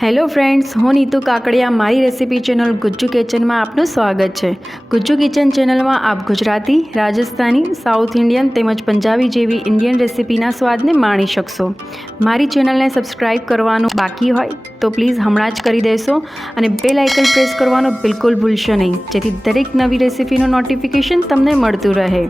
Hello friends, હું નીતુ કાકડિયા મારી recipe channel Gujju કિચનમાં આપનું સ્વાગત છે। ગુજ્જુ કિચન ચેનલમાં આપ ગુજરાતી, રાજસ્થાની, સાઉથ ઇન્ડિયન તેમજ પંજાબી જેવી ઇન્ડિયન રેસિપીના સ્વાદને માણી શકશો। મારી ચેનલને સબસ્ક્રાઈબ કરવાનું બાકી હોય તો પ્લીઝ હમણાં જ કરી દેશો અને બેલ આઇકન પ્રેસ કરવાનું બિલકુલ ભૂલશો નહીં, જેથી દરેક નવી રેસિપીનું નોટિફિકેશન તમને મળતું રહે।